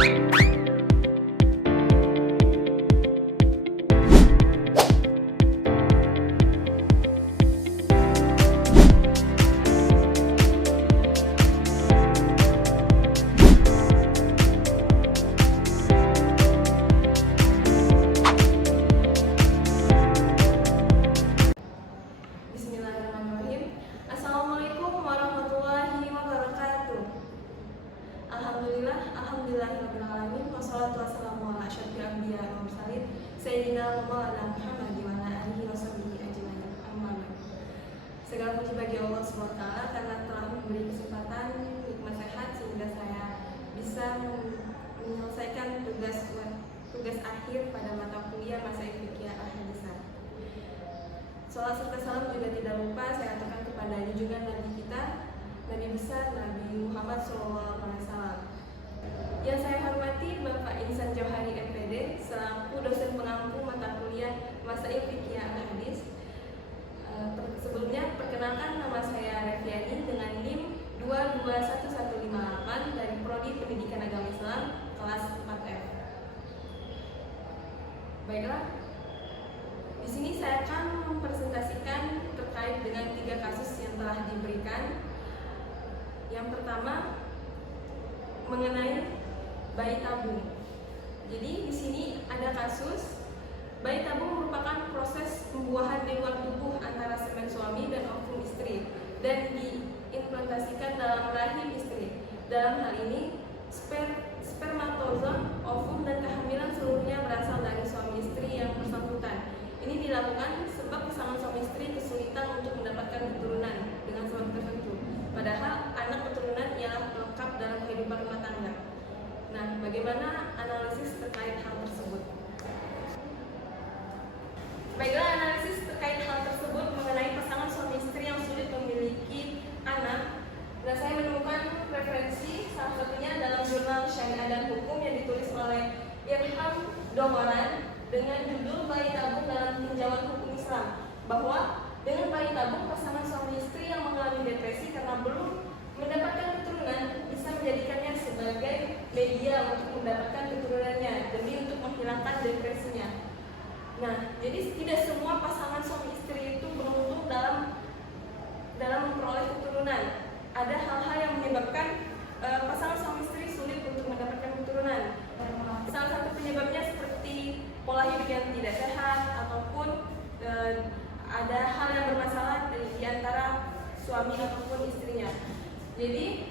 Bismillahirrahmanirrahim. Assalamualaikum warahmatullahi wabarakatuh. Alhamdulillahirrahmanirrahim. Wassalatu wassalamu ala asyrofil anbiya wal mursalin sayyidina Maulana Muhammad wa ala alihi washabihi ajmain. Amma ba'd. Segala puji bagi Allah Subhanahu wa taala karena telah memberi kesempatan nikmat sehat sehingga saya bisa menyelesaikan tugas akhir pada mata kuliah Masail Fiqhiyah Al-Haditsah. Salat serta salam juga tidak lupa saya aturkan kepada junjungan Nabi kita, Nabi besar Nabi Muhammad SAW. Yang saya hormati Bapak Insan Johari MPD selaku dosen pengampu mata kuliah Masail Fiqhiyah Al-Hadits. Sebelumnya perkenalkan, nama saya Reviani dengan NIM 221158 dari Prodi Pendidikan Agama Islam kelas 4F. Baiklah, di sini saya akan mempresentasikan terkait dengan 3 kasus yang telah diberikan. Yang pertama mengenai bayi tabung. Jadi di sini ada kasus bayi tabung merupakan proses pembuahan di luar tubuh antara semen suami dan ovum istri dan diimplantasikan dalam rahim istri. Dalam hal ini spermatozoa, ovum dan kehamilan seluruhnya berasal dari suami istri yang bersangkutan. Ini dilakukan sebab pasangan suami istri kesulitan untuk mendapatkan keturunan dengan sebab tertentu. Padahal anak keturunan ialah pelengkap dalam kehidupan rumah tangga. Nah, bagaimana analisis terkait hal tersebut? Baiklah, analisis terkait hal tersebut mengenai pasangan suami istri yang sulit memiliki anak. Nah, saya menemukan referensi salah satunya dalam jurnal Syariah dan Hukum yang ditulis oleh Irham Domaran dengan judul Bayi Tabung dalam Tinjauan Hukum Islam, bahwa dengan bayi tabung pasangan suami istri yang mengalami depresi karena belum mendapatkan keturunan bisa menjadikannya sebagai media untuk mendapatkan keturunannya demi untuk menghilangkan depresinya. Nah, jadi tidak semua pasangan suami istri itu beruntung dalam memperoleh keturunan. Ada hal-hal yang menyebabkan pasangan suami istri sulit untuk mendapatkan keturunan. Salah satu penyebabnya seperti pola hidup yang tidak sehat ataupun ada hal yang bermasalah di antara suami ataupun istrinya. Jadi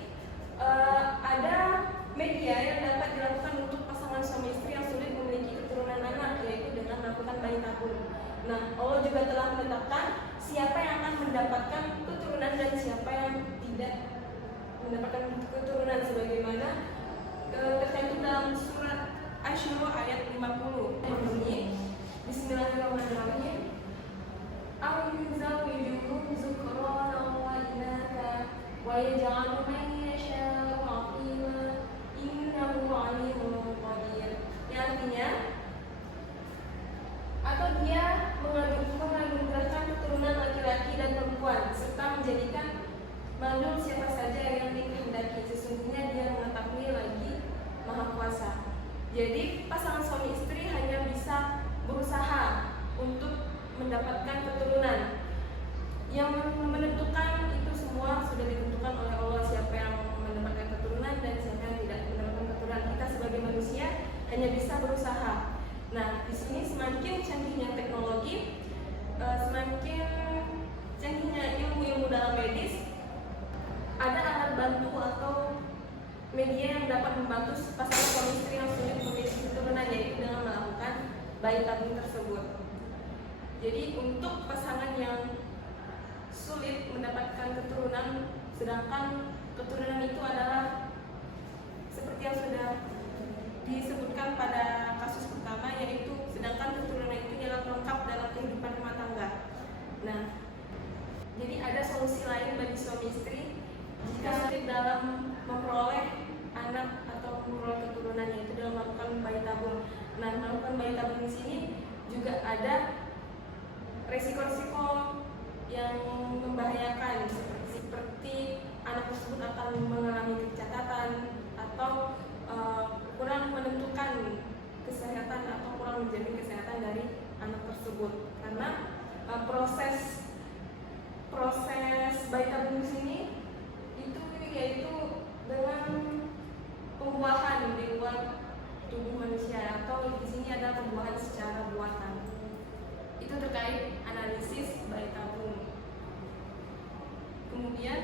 ada media yang dapat dilakukan untuk pasangan suami istri yang sulit memiliki keturunan anak, yaitu dengan melakukan bayi tabung. Nah, Allah juga telah menetapkan siapa yang akan mendapatkan keturunan dan siapa yang tidak mendapatkan keturunan, sebagaimana tercantum dalam surat Asy-Syura ayat 50 yang berbunyi Bismillahirrahmanirrahim. Aw yuzawwijuhum dzukuranan wa inatha wa yaj'alu man yasha'u 'aqima innahu 'alimun qadir. Yang artinya, atau dia menganugerahkan keturunan laki-laki dan perempuan serta menjadikan mandul siapa saja yang dikehendaki. Sesungguhnya dia mengetahui lagi Maha Kuasa. Jadi pasangan suami istri hanya bisa berusaha untuk mendapatkan keturunan. Yang menentukan itu semua sudah ditentukan oleh Allah, siapa yang mendapatkan keturunan dan siapa yang tidak mendapatkan keturunan. Kita sebagai manusia hanya bisa berusaha. Nah, di sini semakin canggihnya teknologi, semakin canggihnya ilmu-ilmu dalam medis, ada alat bantu atau media yang dapat membantu pasangan suami istri yang sulit memiliki keturunan, yaitu dengan melakukan bayi tabung tersebut. Jadi untuk pasangan yang sulit mendapatkan keturunan, sedangkan keturunan itu adalah seperti yang sudah disebutkan pada kasus pertama, yaitu sedangkan keturunan itu ialah pelengkap dalam kehidupan rumah tangga. Nah, jadi ada solusi lain bagi suami istri jika sulit dalam memperoleh anak atau memperoleh keturunan, yaitu dalam melakukan bayi tabung. Nah, melakukan bayi tabung di sini juga ada resiko-resiko yang membahayakan, seperti anak tersebut akan mengalami kecacatan atau kurang menjamin kesehatan dari anak tersebut. Karena proses bayi tabung di sini itu yaitu dengan pembuahan di luar tubuh manusia, atau di sini ada pembuahan secara buatan. Itu terkait analisis bayi tabung. Kemudian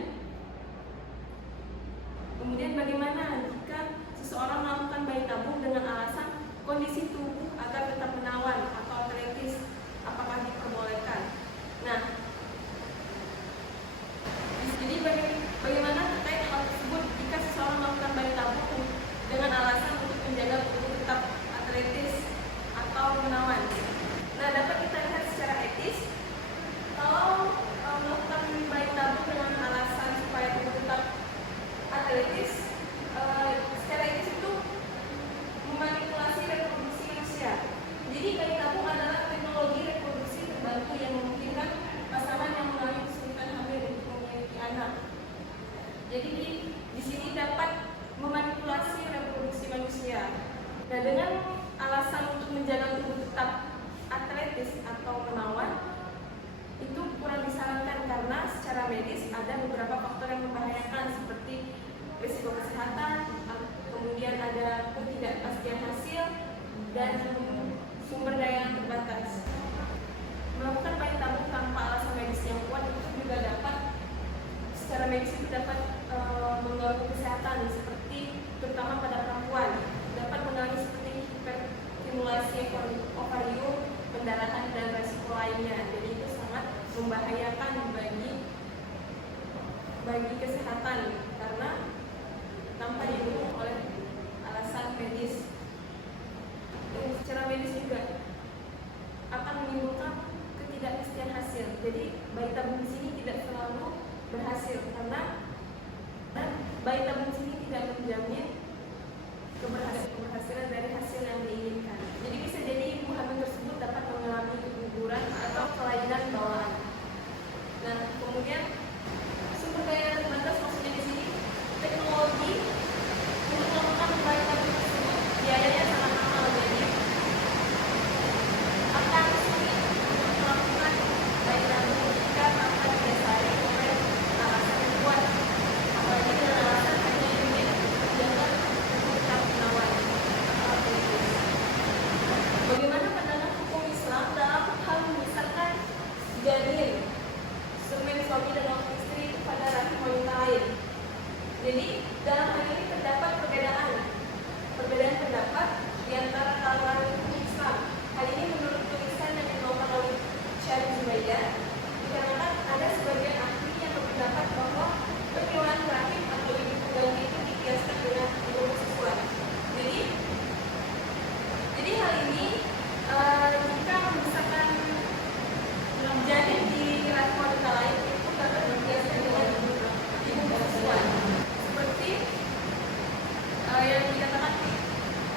bagaimana jika seseorang melakukan bayi tabung dengan alasan kondisi tubuh agar tetap menawan atau atletis, apakah diperbolehkan? Nah, jadi bagaimana terkait hal tersebut jika seseorang melakukan bayi tabung dengan alasan untuk menjaga tubuh tetap atletis atau menawan? Nah, dapat kita lihat secara etis, kalau melakukan bayi tabung dengan alasan supaya tubuh tetap atletis, secara etis itu memanipulasi reproduksi manusia. Jadi bayi tabung adalah teknologi reproduksi terbantu yang memungkinkan pasangan yang mengalami kesulitan hamil untuk memiliki anak. Jadi di sini dapat memanipulasi reproduksi manusia. Nah, dengan alasan untuk menjaga tubuh tetap atletis atau menawan, itu kurang disarankan karena secara medis ada beberapa faktor yang membahayakan seperti risiko kesehatan, kemudian ada ketidakpastian hasil, dan sumber daya yang terbatas. Melakukan bayi tabung tanpa alasan medis yang kuat itu juga dapat, secara medis itu dapat mengganggu kesehatan, seperti terutama pada perempuan, dapat mengalami seperti hiperstimulasi ovarium, pendarahan, dan resiko lainnya. Jadi itu sangat membahayakan bagi kesehatan karena tanpa didukung oleh alasan medis. Dan secara medis juga akan menimbulkan ketidakpastian hasil. Jadi bayi tabung di sini tidak selalu berhasil karena bayi tabung di sini tidak menjamin keberhasilan dari hasil yang diinginkan. Jadi bisa jadi ibu hamil tersebut dapat mengalami keguguran atau kelainan bawaan. Nah, kemudian sumber daya terbatas, maksudnya di sini teknologi untuk melakukan bayi tabung tersebut biayanya sangat mahal, jadi akan sulit untuk melakukan bayi tabung jika tanpa didasari oleh alasan yang kuat, apalagi dengan alasan hanya ingin menjaga tetap menawan atau atletis. Bagaimana pandangan hukum Islam dalam hal membesarkan janin semen suami dan waktu istri kepada rahim wanita lain? Jadi dalam hal ini terdapat perbedaan pendapat di antara kalangan hukum Islam. Hal ini menurut tulisan yang dibawakan oleh Syarif Zubaida, dikarenakan ada sebagian ahli yang berpendapat bahwa penyuluhan rahim atau ibu pengganti itu dikiaskan dengan ibu siswa. Jadi hal ini jika membesarkan janin di rahim wanita lain itu dapat dikiaskan dengan ibu siswa. Seperti yang dikatakan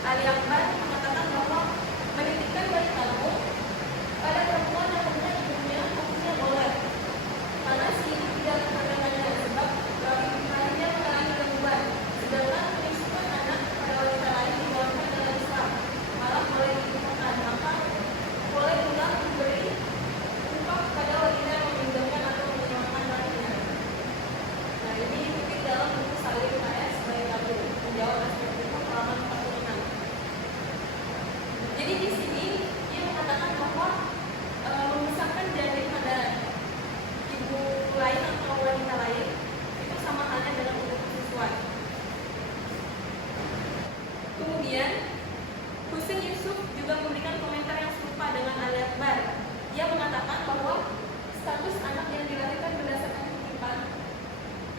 Ali Akbar mengatakan bahwa menitipkan bayi tabung pada perempuan yang punya ibunya hukumnya boleh, karena si ibu tidak terkandangnya sebab rahimnya mengalami gangguan, sedangkan menyusukan anak pada wanita lain dibolehkan dalam Islam, malah boleh digunakan, maka boleh pula memberi upah pada wanita yang meminjamkan atau menyewakan rahimnya. Nah, ini mungkin dalam buku Salim KS bayi tabung menjawab aspek hukum halaman 46. Jadi di sini dia mengatakan bahwa membesarkan janin pada ibu lain atau wanita lain itu sama halnya dengan untuk siswa. Kemudian Husin Yusuf juga memberikan komentar yang serupa dengan Ali Akbar. Dia mengatakan bahwa status anak yang dilahirkan berdasarkan titipan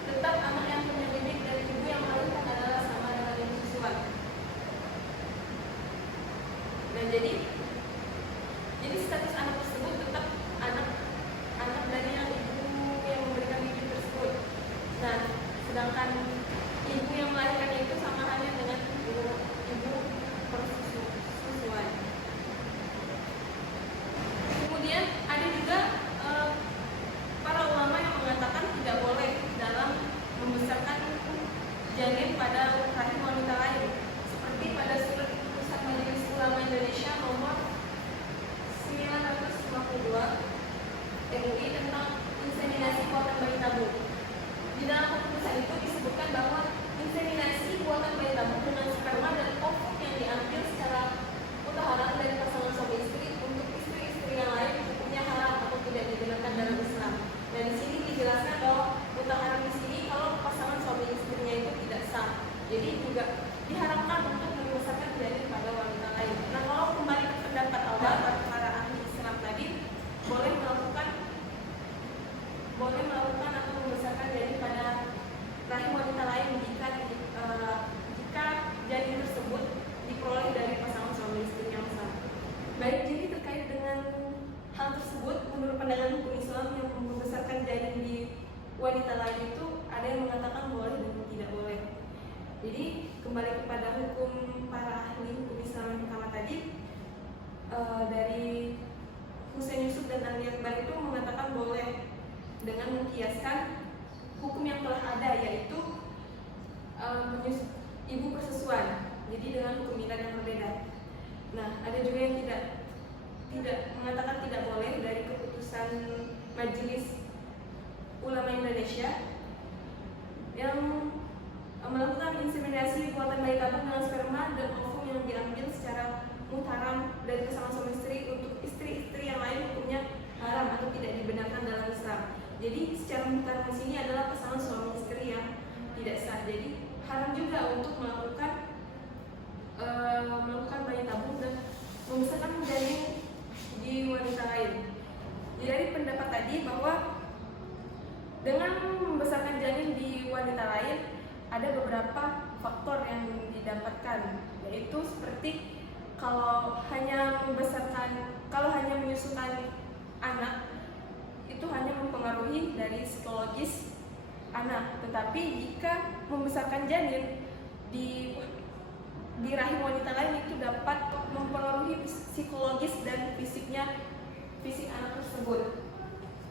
tetap anak yang penyelidik dari ibu yang melahirkan adalah sama dengan ibu siswa. Dan jadi status anak tersebut tetap anak dari yang ibu yang memberikan bibit tersebut. Nah, sedangkan ibu yang melahirkannya itu sama halnya dengan ibu persusuan. Kemudian ada juga para ulama yang mengatakan tidak boleh dalam membesarkan janin pada rahim wanita lain, seperti pada surat keputusan Majelis Ulama Indonesia nomor diharamkan untuk membesarkan janin pada wanita lain. Nah, kalau kembali ke pendapat awal para ahli Islam tadi, boleh melakukan atau membesarkan janin pada rahim wanita lain jika janin tersebut diperoleh dari pasangan suami istri yang sah. Baik, jadi terkait dengan hal tersebut, menurut pandangan hukum Islam yang membesarkan janin di wanita lain itu ada yang mengatakan boleh dan tidak boleh. Jadi kembali kepada hukum para ahli hukum Islam yang pertama tadi, dari Husain Yusuf dan Ali Akbar itu mengatakan boleh dengan mengkiaskan hukum yang telah ada, yaitu ibu persusuan. Jadi dengan hukum milad yang berbeda. Nah, ada juga yang tidak mengatakan tidak boleh dari keputusan Majelis Ulama Indonesia yang melakukan inseminasi buatan bayi tabung dengan sperma dan ovum yang diambil secara muhtaram dari pasangan suami istri untuk istri-istri yang lain hukumnya haram atau tidak dibenarkan dalam Islam. Jadi secara muhtaram di sini adalah pasangan suami istri yang tidak sah. Jadi haram juga untuk melakukan bayi tabung dan membesarkan janin di wanita lain. Jadi dari pendapat tadi bahwa dengan membesarkan janin di wanita lain ada beberapa faktor yang didapatkan, yaitu seperti kalau hanya menyusukan anak itu hanya mempengaruhi dari psikologis anak, tetapi jika membesarkan janin di rahim wanita lain itu dapat mempengaruhi psikologis dan fisik anak tersebut.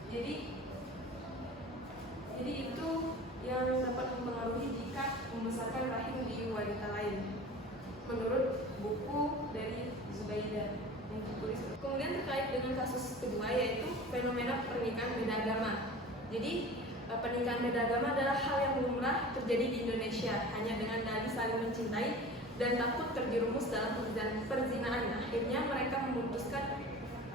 Jadi itu yang dapat mempengaruhi jika membesarkan rahim di wanita lain, menurut buku dari Zubaidah yang ditulis. Kemudian terkait dengan kasus kedua, yaitu fenomena pernikahan beda agama. Jadi pernikahan beda agama adalah hal yang lumrah terjadi di Indonesia hanya dengan dalih saling mencintai dan takut terjerumus dalam perzinaan. Akhirnya mereka memutuskan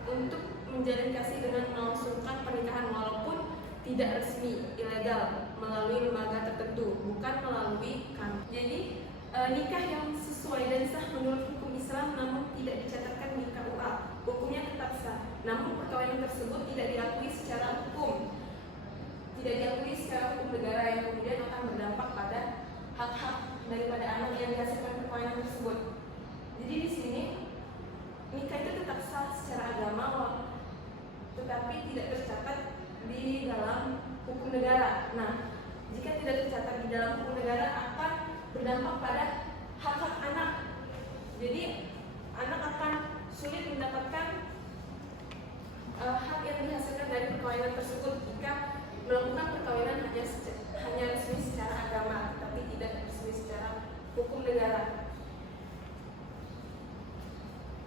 untuk menjalin kasih dengan melangsungkan pernikahan walaupun tidak resmi, ilegal, melalui lembaga tertentu, bukan melalui kantor. Jadi nikah yang sesuai dan sah menurut hukum Islam namun tidak dicatatkan di KUA, hukumnya tetap sah. Namun perkawinan tersebut tidak diakui secara hukum negara yang kemudian akan berdampak pada hak-hak daripada anak yang dihasilkan perkawinan tersebut. Jadi di sini nikah itu tetap sah secara agama, tetapi tidak tercatat di dalam hukum negara. Nah, jika tidak tercatat di dalam hukum negara akan berdampak pada hak-hak anak. Jadi anak akan sulit mendapatkan hak yang dihasilkan dari perkawinan tersebut jika melakukan perkawinan hanya resmi secara agama, tapi tidak resmi secara hukum negara.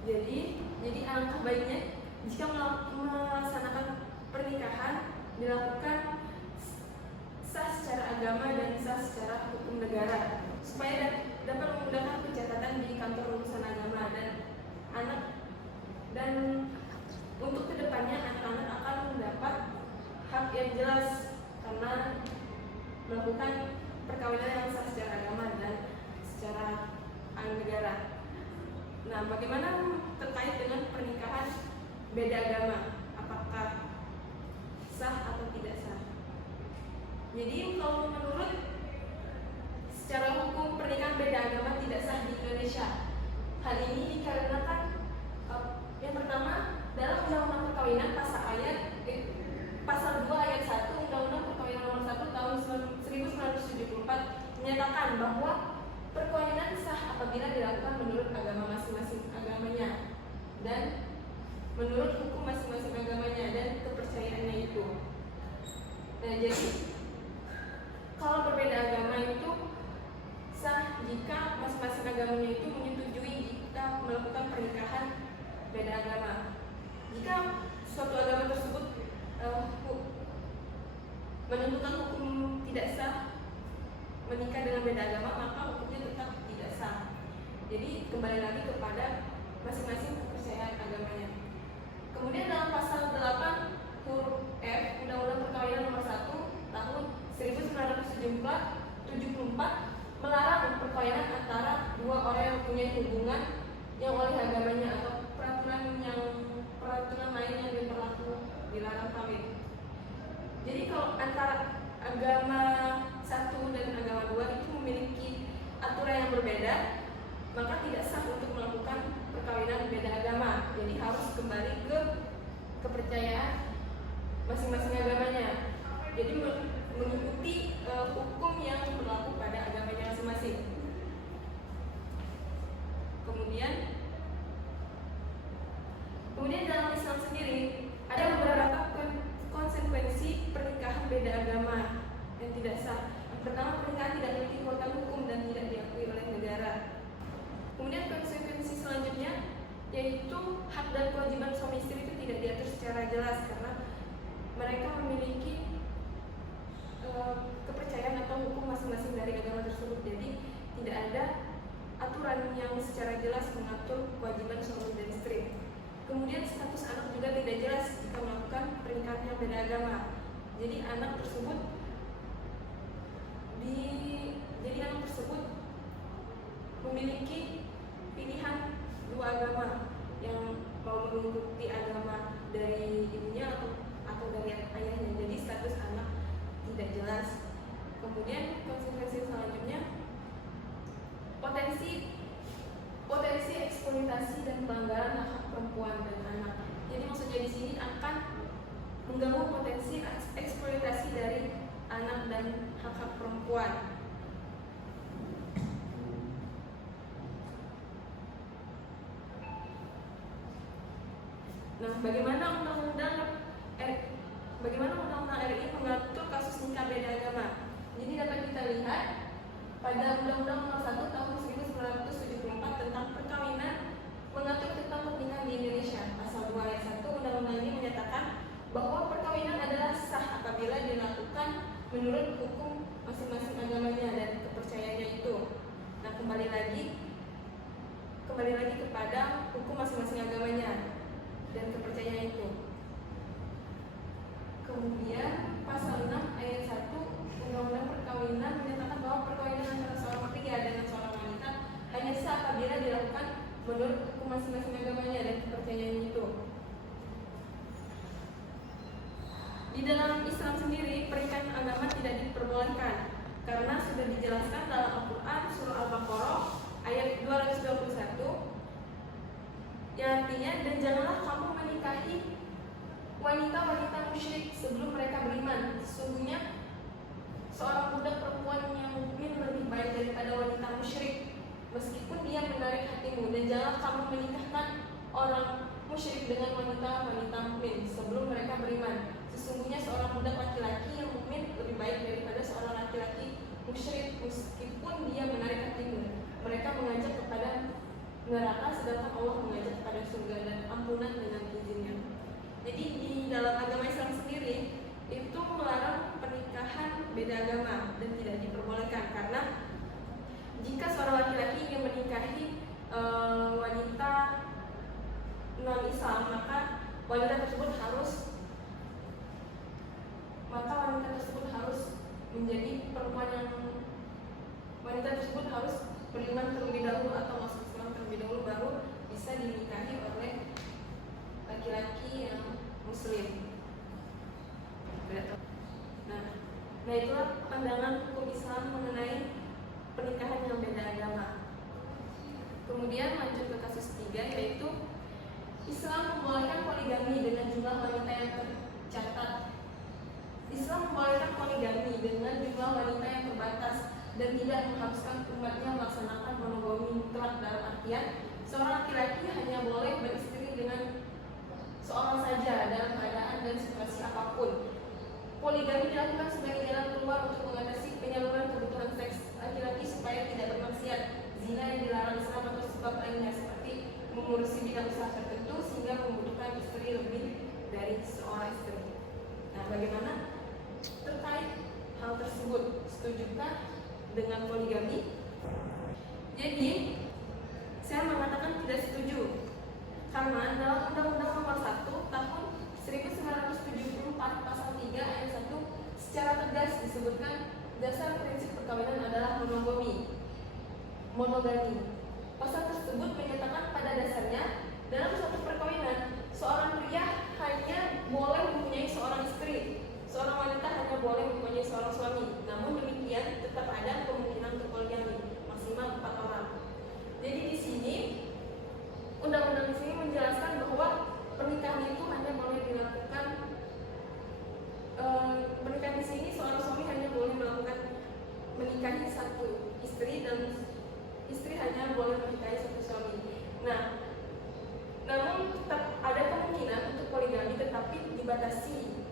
Jadi alangkah baiknya jika melaksanakan pernikahan dilakukan sah secara agama dan sah secara hukum negara, supaya dapat memudahkan pencatatan di kantor urusan agama dan untuk kedepannya anak-anak akan mendapat hak yang jelas karena melakukan perkawinan yang sah secara agama dan secara negara. Nah, bagaimana terkait dengan pernikahan beda agama? Apakah sah atau tidak sah? Jadi kalau menurut secara hukum pernikahan beda agama tidak sah di Indonesia. Hal ini dikarenakan yang pertama dalam Undang-Undang Perkawinan pasal 2 ayat 1 Undang-Undang Perkawinan nomor 1 tahun 1974 menyatakan bahwa perkawinan sah apabila dilakukan menurut agama masing-masing agamanya dan menurut hukum masing-masing agamanya dan kepercayaannya itu. Nah, jadi kalau berbeda agama itu sah jika masing-masing agamanya itu menyetujui jika melakukan pernikahan beda agama. Jika suatu agama tersebut menentukan hukum tidak sah menikah dengan beda agama, maka hukumnya tetap tidak sah. Jadi kembali lagi kepada masing-masing kepercayaan agamanya. Kemudian dalam pasal 8 huruf F Undang-Undang Perkawinan nomor 1 tahun 1974 melarang perkawinan antara dua orang yang mempunyai hubungan yang oleh agamanya atau peraturan lain yang berlaku dilarang kawin. Jadi kalau antara agama satu dan agama dua itu memiliki aturan yang berbeda, maka tidak sah untuk melakukan perkawinan beda agama. Jadi harus kembali ke kepercayaan masing-masing agamanya. Jadi mengikuti hukum yang berlaku pada agamanya masing-masing. Kemudian dalam Islam sendiri ada beberapa konsekuensi pernikahan beda agama yang tidak sah. Yang pertama, pernikahan tidak memiliki kekuatan hukum dan tidak diakui oleh negara. Kemudian konsekuensi selanjutnya yaitu hak dan kewajiban suami istri itu tidak diatur secara jelas karena mereka memiliki kepercayaan atau hukum masing-masing dari agama tersebut. Jadi tidak ada aturan yang secara jelas mengatur kewajiban suami dan istri. Kemudian status anak juga tidak jelas jika melakukan pernikahan yang beda agama. Jadi anak tersebut memiliki pilihan dua agama yang mau mengikuti agama dari ibunya atau dari ayahnya. Jadi status anak tidak jelas. Kemudian konsekuensi selanjutnya potensi eksploitasi dan pelanggaran hak perempuan dan anak. Jadi maksudnya di sini akan mengganggu potensi eksploitasi dari anak dan hak-hak perempuan. Nah, bagaimana undang-undang RI mengatur kasus nikah beda agama? Jadi dapat kita lihat pada Undang-Undang Nomor 1 Tahun 1974 tentang perkawinan mengatur tentang pernikahan di Indonesia. Pasal 2 ayat 1 undang-undang ini menyatakan bahwa perkawinan adalah sah apabila dilakukan menurut hukum masing-masing agamanya dan kepercayaannya itu. Nah, kembali lagi kepada hukum masing-masing agamanya dan kepercayaan itu. Kemudian pasal 6 ayat 1 Undang-Undang Perkawinan menyatakan bahwa perkawinan antara seorang pria dengan seorang wanita hanya sah apabila dilakukan menurut hukum masing-masing agamanya dan kepercayaannya itu. Di dalam Islam sendiri pernikahan agama tidak diperbolehkan karena sudah dijelaskan dalam Al-Quran surah Al-Baqarah ayat 221 yang artinya, dan janganlah kamu menikahi wanita-wanita musyrik sebelum mereka beriman. Sesungguhnya seorang budak perempuan yang mukmin lebih baik daripada wanita musyrik meskipun dia menarik hatimu. Dan janganlah kamu menikahkan orang musyrik dengan wanita-wanita mukmin sebelum mereka beriman. Sesungguhnya seorang budak laki-laki yang mukmin lebih baik daripada seorang laki-laki musyrik meskipun dia menarik hatimu. Mereka mengajak kepada neraka sedangkan Allah mengajak kepada surga dan ampunan dengan izinnya. Jadi di dalam agama Islam sendiri itu melarang pernikahan beda agama dan tidak diperbolehkan karena jika seorang laki-laki ingin menikahi wanita non-Islam maka wanita tersebut harus menjadi perempuan yang wanita tersebut harus beriman terlebih dahulu atau masuk Islam terlebih dahulu baru bisa dinikahi oleh laki-laki yang muslim. Nah itulah pandangan hukum Islam mengenai pernikahan yang beda agama. Kemudian lanjut ke kasus ketiga yaitu Islam membolehkan poligami dengan jumlah wanita yang tercatat. Islam membolehkan poligami dengan jumlah wanita yang terbatas dan tidak mengharuskan umatnya melaksanakan monogami mutlak dalam artian seorang laki-laki hanya boleh beristri dengan seorang saja dalam keadaan dan situasi apapun. Poligami dilakukan sebagai jalan keluar untuk mengatasi penyaluran kebutuhan seks laki-laki supaya tidak bermaksiat, zina yang dilarang Islam atau sebab lainnya seperti mengurusi bidang usaha tertentu sehingga membutuhkan istri lebih dari seorang istri. Nah, bagaimana terkait hal tersebut? Setujukah dengan poligami? Jadi, saya mengatakan tidak setuju karena dalam Undang-Undang Nomor 1 Tahun 1974 Pasal 3 ayat 1 secara tegas disebutkan dasar prinsip perkawinan adalah monogami. monogami. Pasal tersebut menyatakan pada dasarnya dalam suatu perkawinan seorang pria hanya boleh mempunyai seorang istri, seorang wanita hanya boleh mempunyai seorang suami. Namun demikian tetap ada kemungkinan untuk poligami maksimal 4 orang. Jadi di sini undang-undang di sini menjelaskan bahwa pernikahan itu hanya boleh dilakukan pernikahan di sini seorang suami hanya boleh melakukan menikahi satu istri dan istri hanya boleh menikahi satu suami. Nah, namun tetap ada kemungkinan untuk poligami tetapi dibatasi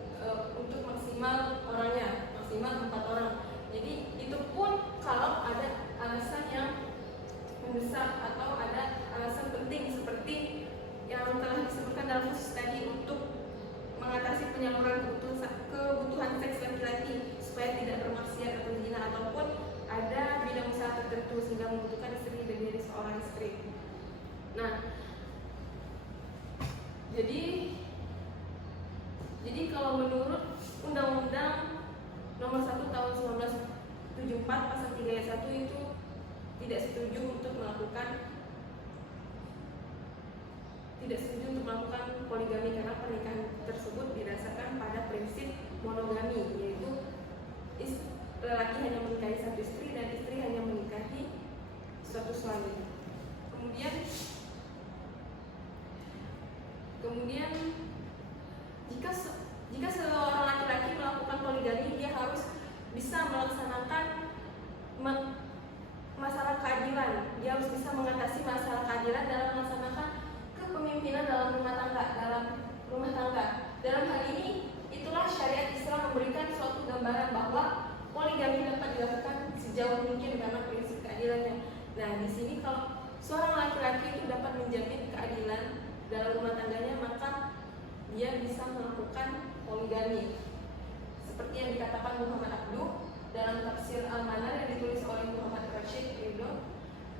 untuk maksimal orangnya, maksimal 4 orang. Jadi itu pun kalau ada alasan yang mendesak atau ada alasan penting seperti yang telah disebutkan dalam kasus tadi untuk mengatasi penyaluran kebutuhan seks laki-laki supaya tidak bermaksiat atau zina, ataupun ada bidang usaha tertentu sehingga membutuhkan istri lebih dari seorang istri. Nah, jadi kalau menurut Undang-Undang Nomor 1 Tahun 1974 Pasal 3 ayat 1 itu tidak setuju untuk melakukan poligami karena pernikahan tersebut didasarkan pada prinsip monogami, yaitu lelaki hanya menikahi satu istri dan istri hanya menikahi suatu suami. Kemudian jika seorang laki-laki melakukan poligami, dia harus bisa melaksanakan masalah keadilan. Dia harus bisa mengatasi masalah keadilan dalam melaksanakan kepemimpinan dalam rumah tangga. Dalam hal ini, itulah syariat Islam memberikan suatu gambaran bahwa poligami dapat dilakukan sejauh mungkin karena prinsip keadilannya. Nah, di sini kalau seorang laki-laki itu dapat menjamin keadilan dalam rumah tangganya, maka dia bisa melakukan poligami. Seperti yang dikatakan Muhammad Abduh dalam tafsir Al-Manar yang ditulis oleh Muhammad Rashid Ridho,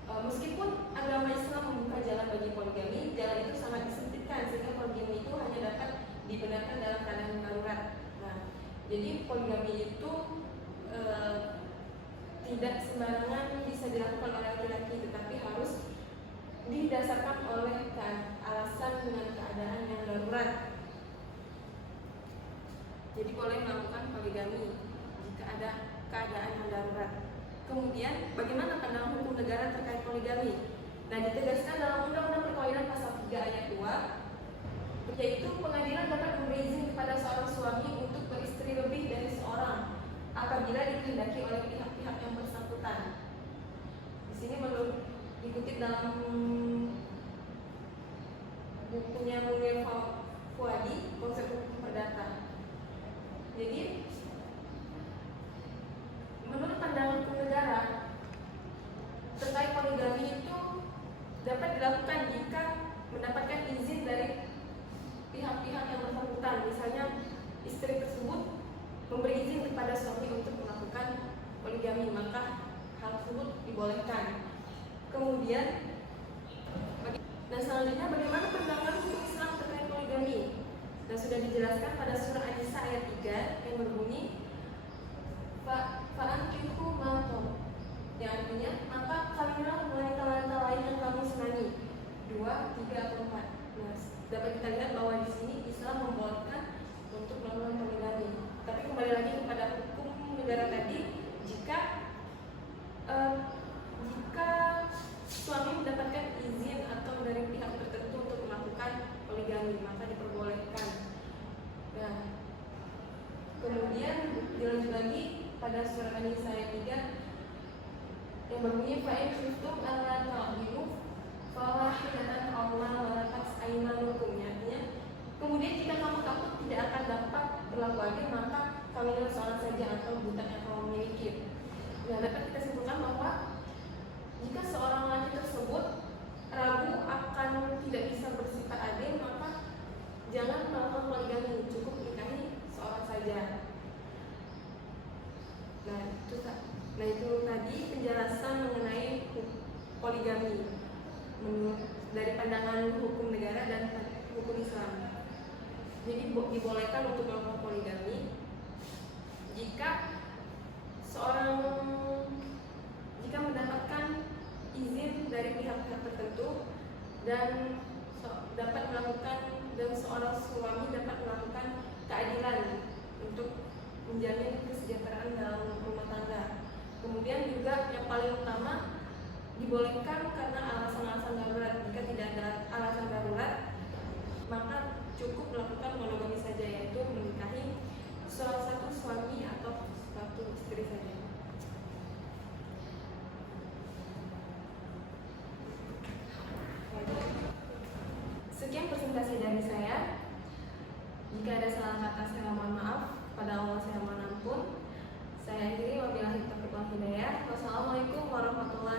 meskipun agama Islam membuka jalan bagi poligami, jalan itu sangat disempitkan sehingga poligami itu hanya dapat dibenarkan dalam keadaan darurat. Nah, jadi poligami itu tidak sembarangan bisa dilakukan oleh laki-laki, tetapi harus didasarkan oleh alasan dengan keadaan yang darurat. Jadi boleh melakukan poligami jika ada keadaan yang darurat. Kemudian bagaimana pandangan hukum negara terkait poligami? Nah, ditegaskan dalam Undang-Undang Perkawinan Pasal 3 ayat 2, yaitu pengadilan dapat memberi izin kepada seorang suami untuk beristri lebih dari seorang apabila dikehendaki oleh pihak-pihak yang bersangkutan. Di sini menurut dikutip dalam bukunya Munir Fuadi, Konsep Hukum Perdata. Jadi menurut pandangan hukum negara terkait poligami itu dapat dilakukan jika mendapatkan izin dari pihak-pihak yang bersangkutan. Misalnya istri tersebut memberi izin kepada suami untuk melakukan poligami, maka hal tersebut dibolehkan. Kemudian, dan selanjutnya bagaimana pandangan hukum Islam terkait poligami? Dan sudah dijelaskan pada surah An-Nisa ayat 3 yang berbunyi fa'ankihu ma tom, yang artinya maka kawinlah wanita-wanita lain yang kamu senangi, 2, 3 atau 4. Nah, dapat kita lihat bahwa di sini Islam membolehkan untuk melakukan poligami. Tapi kembali lagi kepada hukum negara tadi, jika suami mendapatkan izin atau dari pihak tertentu untuk melakukan poligami, maka diperbolehkan. Nah, kemudian dilanjut lagi pada surah An-Nisa ayat 3 yang berbunyi fa'in khiftum alla ta'dilu fawahidatan Allah walakat aimanukum, artinya kemudian jika kamu takut tidak akan dapat berlaku adil, maka kawinlah seorang saja atau budak yang kamu miliki. Nah, dapat kita simpulkan bahwa jika seorang laki tersebut ragu akan tidak bisa bersifat adil, maka jangan melakukan poligami, cukup nikahi seorang saja. Nah itu tadi penjelasan mengenai poligami menurut dari pandangan hukum negara dan hukum Islam. Jadi dibolehkan untuk melakukan poligami jika mendapatkan izin dari pihak-pihak tertentu dan seorang suami dapat melakukan keadilan untuk menjamin kesejahteraan dalam rumah tangga. Kemudian juga yang paling utama dibolehkan karena alasan-alasan darurat. Jika tidak ada alasan darurat, maka cukup melakukan monogami saja, yaitu menikahi salah satu suami atau satu istri saja. Sekian presentasi dari saya. Jika ada salah kata saya mohon maaf, pada Allah saya mohon ampun. Saya akhiri, wabillahi taufiq wal hidayah. Wassalamualaikum warahmatullahi